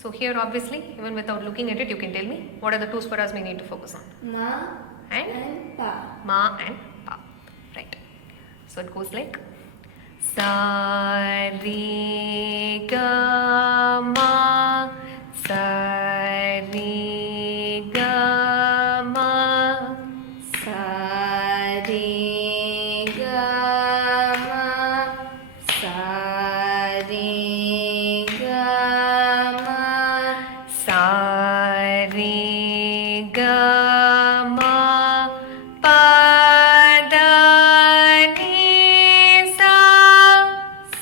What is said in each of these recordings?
So here obviously, even without looking at it, you can tell me what are the two swaras we need to focus on. Ma and pa. Ma and pa. Right. So it goes like sa re ga ma, sa re ga ma, Sa re ga ma, sa re ga ma, sa re ga ma, pa da ni sa,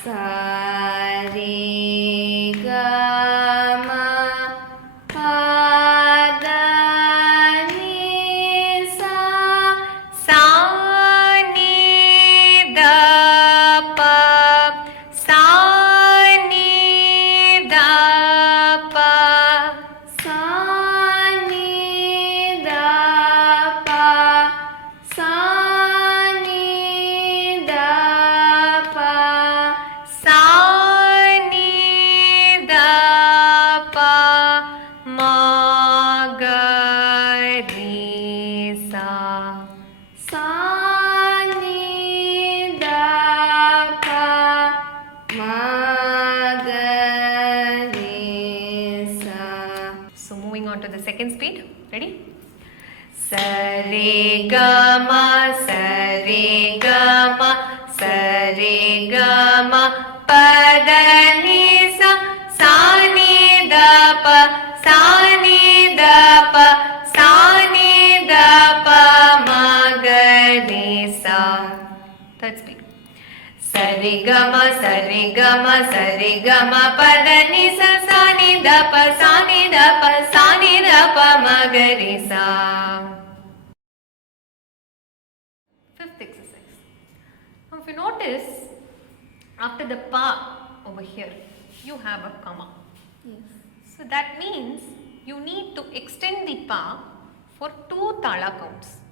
sa re ga ma, pa da ni sa, sa ni da pa, sa ni da pa, sa ni da pa, sa ni da pa, sa ni da pa, ma ga ri sa. sa ni da pa, ma ga re sa. So moving on to the second speed. Ready? Sa re ga ma, sa re ga ma, sa re ga ma, pa da ni sa, sa ni da pa, sa ni da pa, sa ni da pa, ma ga re sa. Third speed. Sa re ga ma, sa re ga ma, sa re ga ma, pa da ni sa, sa ni da pa, sa ni da pa, sa ni da pa, ma ga re sa. Fifth exercise. Now if you notice, after the pa over here, you have a comma. Yes. So that means you need to extend the pa for two tala counts.